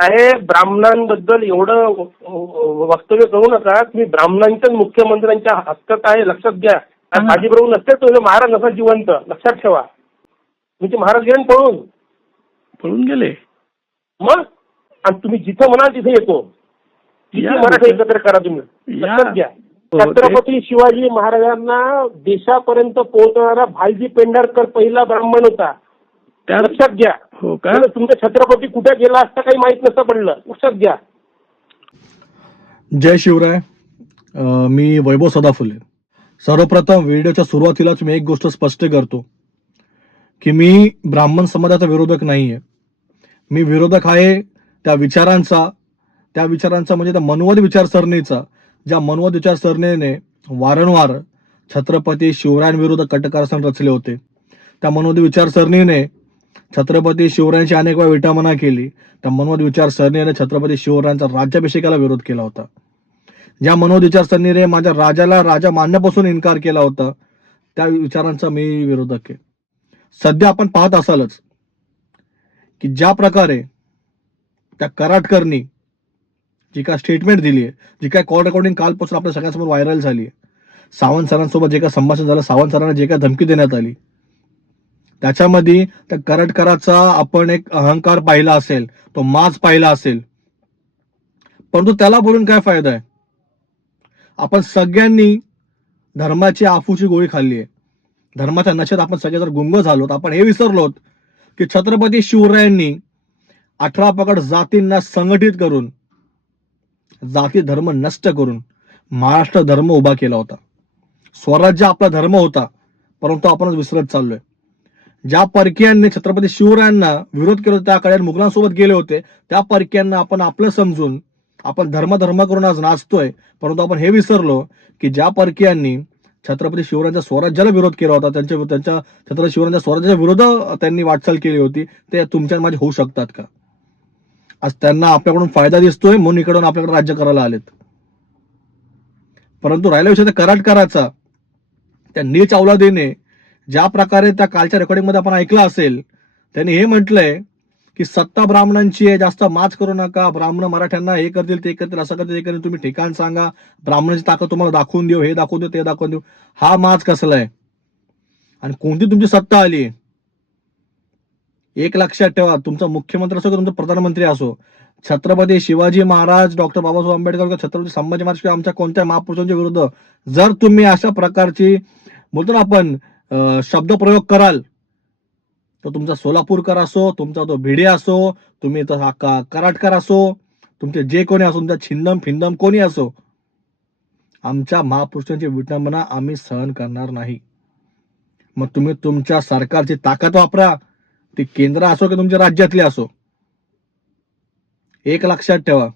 साहेब ब्राह्मणांबद्दल एवढं वक्तव्य करू नका. तुम्ही ब्राह्मणांच्याच मुख्यमंत्र्यांच्या हक्कात आहे लक्षात घ्या. बाजीप्रभू नसते तो महाराज नसा जिवंत. लक्षात ठेवा. तुमचे महाराज गेले पळून. पळून गेले? मग? आणि तुम्ही जिथं म्हणाल तिथे येतो. या, मराठी. एकत्र करा तुम्ही. लक्षात घ्या. हो, छत्रपती शिवाजी महाराजांना देशापर्यंत पोहोचणारा भालजी पेंढारकर पहिला ब्राह्मण होता. लक्षात घ्या. हो का? तुमचा छत्रपती कुठे गेला असता काही माहीत नसतं पडलं. लक्षात घ्या. जय शिवराय. अ, मी वैभव सदाफुले. सर्वप्रथम व्हिडिओच्या सुरुवातीलाच मी एक गोष्ट स्पष्ट करतो की मी ब्राह्मण समाजाचा विरोधक नाही आहे मी विरोधक आहे त्या विचारांचा त्या विचारांचा म्हणजे त्या मनवद विचारसरणीचा ज्या मनवद विचारसरणीने वारंवार छत्रपती शिवरायांविरुद्ध कटकारस्थान रचले होते. त्या मनवद विचारसरणीने छत्रपती शिवरायांची अनेक वेळा विटामना केली. तर मनोज विचारसरणीने छत्रपती शिवरायांचा राज्याभिषेकाला विरोध केला होता. ज्या मनोज विचारसरणीने माझ्या राजाला राजा मानण्यापासून इन्कार केला होता त्या विचारांचा मी विरोधक आहे. सध्या आपण पाहत असालच की ज्या प्रकारे त्या कराटकरनी जी काय स्टेटमेंट दिली आहे जी काय कॉल रेकॉर्डिंग कालपासून आपल्या सगळ्यांसमोर व्हायरल झाली आहे. सावंत सरांसोबत जे काय संभाषण झालं सावंत सरांना जे काय धमकी देण्यात आली त्याच्यामध्ये त्या करटकराचा आपण एक अहंकार पाहिला असेल तो माज पाहिला असेल. परंतु त्याला बोलून काय फायदा आहे? आपण सगळ्यांनी धर्माची आफूची गोळी खाल्ली आहे. धर्माच्या नशेत आपण सगळे जर गुंग झालो आपण हे विसरलोत की छत्रपती शिवरायांनी अठरा पकड जातींना संघटित करून जाती धर्म नष्ट करून महाराष्ट्र धर्म उभा केला होता. स्वराज्य आपला धर्म होता परंतु आपणच विसरत चाललोय. ज्या परकीयांनी छत्रपती शिवरायांना विरोध केला होता, त्या काळात मुघलांसोबत गेले होते त्या परकीयांना आपण आपलं समजून आपण धर्म धर्म करून आज नाचतोय. परंतु आपण हे विसरलो की ज्या परकीयांनी छत्रपती शिवरायांच्या स्वराज्याला विरोध केला होता त्यांच्या त्यांच्या छत्रपती शिवरायांच्या स्वराज्याच्या विरोध त्यांनी वाटचाल केली होती ते तुमच्या माझे होऊ शकतात का? आज त्यांना आपल्याकडून फायदा दिसतोय म्हणून इकडून आपल्याकडे राज्य करायला आलेत. परंतु राहिला विषय त्या कराटकराचा त्या नीच अवलादीने ज्या प्रकारे त्या कालच्या रेकॉर्डिंगमध्ये आपण ऐकलं असेल त्यांनी हे म्हटलंय की सत्ता ब्राह्मणांची आहे जास्त माच करू नका. ब्राह्मण मराठ्यांना हे करतील ते करतील असं करतील ते करतील. तुम्ही ठिकाण सांगा. ब्राह्मणाची ताकद तुम्हाला दाखवून देऊ हे दाखवून देऊ ते दाखवून देऊ. हा माच कसला आहे आणि कोणती तुमची सत्ता आली? एक लक्षात ठेवा तुमचा मुख्यमंत्री असो की तुमचा प्रधानमंत्री असो छत्रपती शिवाजी महाराज डॉक्टर बाबासाहेब आंबेडकर किंवा छत्रपती संभाजी महाराज किंवा आमच्या कोणत्या महापुरुषांच्या विरुद्ध जर तुम्ही अशा प्रकारची बोलतो ना आपण शब्दप्रयोग कराल. तो तुमचा सोलापूरकर असो तुमचा तो भिडे असो तुम्ही तसा का- कराटकर असो तुमचे जे कोणी असो तुमचा छिंदम फिंदम कोणी असो आमच्या महापुरुषांची विटंबना आम्ही सहन करणार नाही. मग तुम्ही तुमच्या सरकारची ताकद वापरा. ती केंद्र असो की तुमच्या राज्यातली असो. एक लक्षात ठेवा.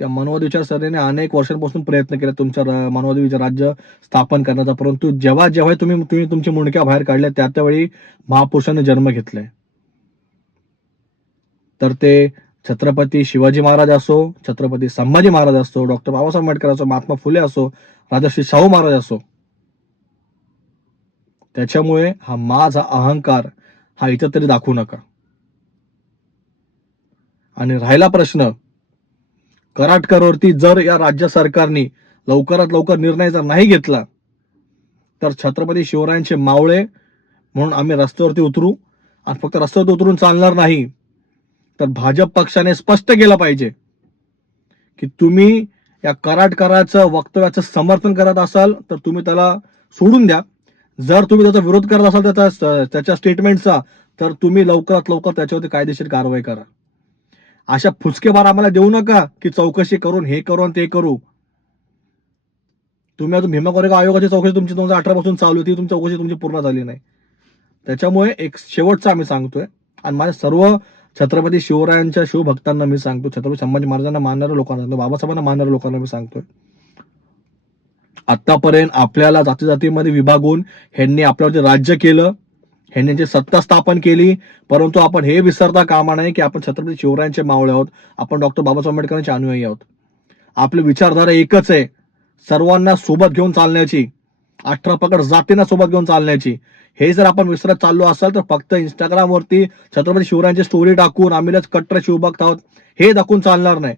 त्या मानवादी विचारसरणीने अनेक वर्षांपासून प्रयत्न केला तुमच्या मानवादी विचार राज्य स्थापन करण्याचा. परंतु जेव्हा जेव्हा तुम्ही तुम्ही तुमच्या मुंडक्या बाहेर काढल्या त्या त्यावेळी महापुरुषांनी जन्म घेतलाय तर ते छत्रपती शिवाजी महाराज असो छत्रपती संभाजी महाराज असो डॉक्टर बाबासाहेब आंबेडकर असो महात्मा फुले असो राजर्षी शाहू महाराज असो त्याच्यामुळे हा माझा अहंकार हा इथं तरी दाखवू नका. आणि राहिला प्रश्न कराटकरवरती जर या राज्य सरकारने लवकरात लवकर निर्णय जर नाही घेतला तर छत्रपती शिवरायांचे मावळे म्हणून आम्ही रस्त्यावरती उतरू आणि फक्त रस्त्यावरती उतरून चालणार नाही तर भाजप पक्षाने स्पष्ट केलं पाहिजे की तुम्ही या कराटकराचं वक्तव्याचं समर्थन करत असाल तर तुम्ही त्याला सोडून द्या. जर तुम्ही त्याचा विरोध करत असाल त्याचा त्याच्या स्टेटमेंटचा तर तुम्ही लवकरात लवकर त्याच्यावरती कायदेशीर कारवाई करा. अशा फुचकेबार आम्हाला देऊ नका की चौकशी करून हे करू आणि ते करू. तुम्ही अजून भीमा कोरेगाव आयोगाची चौकशी तुमची दोन हजार अठरा पासून चालू होती तुमची चौकशी तुमची पूर्ण झाली नाही. त्याच्यामुळे एक शेवटचं आम्ही सांगतोय आणि माझ्या सर्व छत्रपती शिवरायांच्या शिवभक्तांना मी सांगतो छत्रपती संभाजी महाराजांना मानणाऱ्या लोकांना सांगतो बाबासाहेबांना मानणाऱ्या लोकांना मी सांगतोय. आतापर्यंत आपल्याला जाती जातीमध्ये विभागून ह्यांनी आपल्यावरती राज्य केलं ह्यांनी सत्ता स्थापन केली. परंतु आपण हे विसरता कामा नाही की आपण छत्रपती शिवरायांचे मावळे आहोत. आपण डॉक्टर बाबासाहेब आंबेडकरांचे अनुयायी आहोत. आपली विचारधारा एकच आहे. सर्वांना सोबत घेऊन चालण्याची. अठरा पकड जातींना सोबत घेऊन चालण्याची. हे जर आपण विसरत चाललो असाल तर फक्त इंस्टाग्रामवरती छत्रपती शिवरायांची स्टोरी टाकून आम्ही कट्टर शिवभक्त आहोत. हे दाखवून चालणार नाही.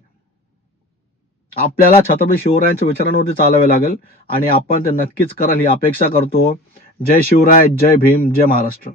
आपल्याला छत्रपती शिवरायांच्या विचारांवरती चालावे लागेल आणि आपण ते नक्कीच कराल ही अपेक्षा करतो. जय शिवराय जय भीम जय महाराष्ट्र.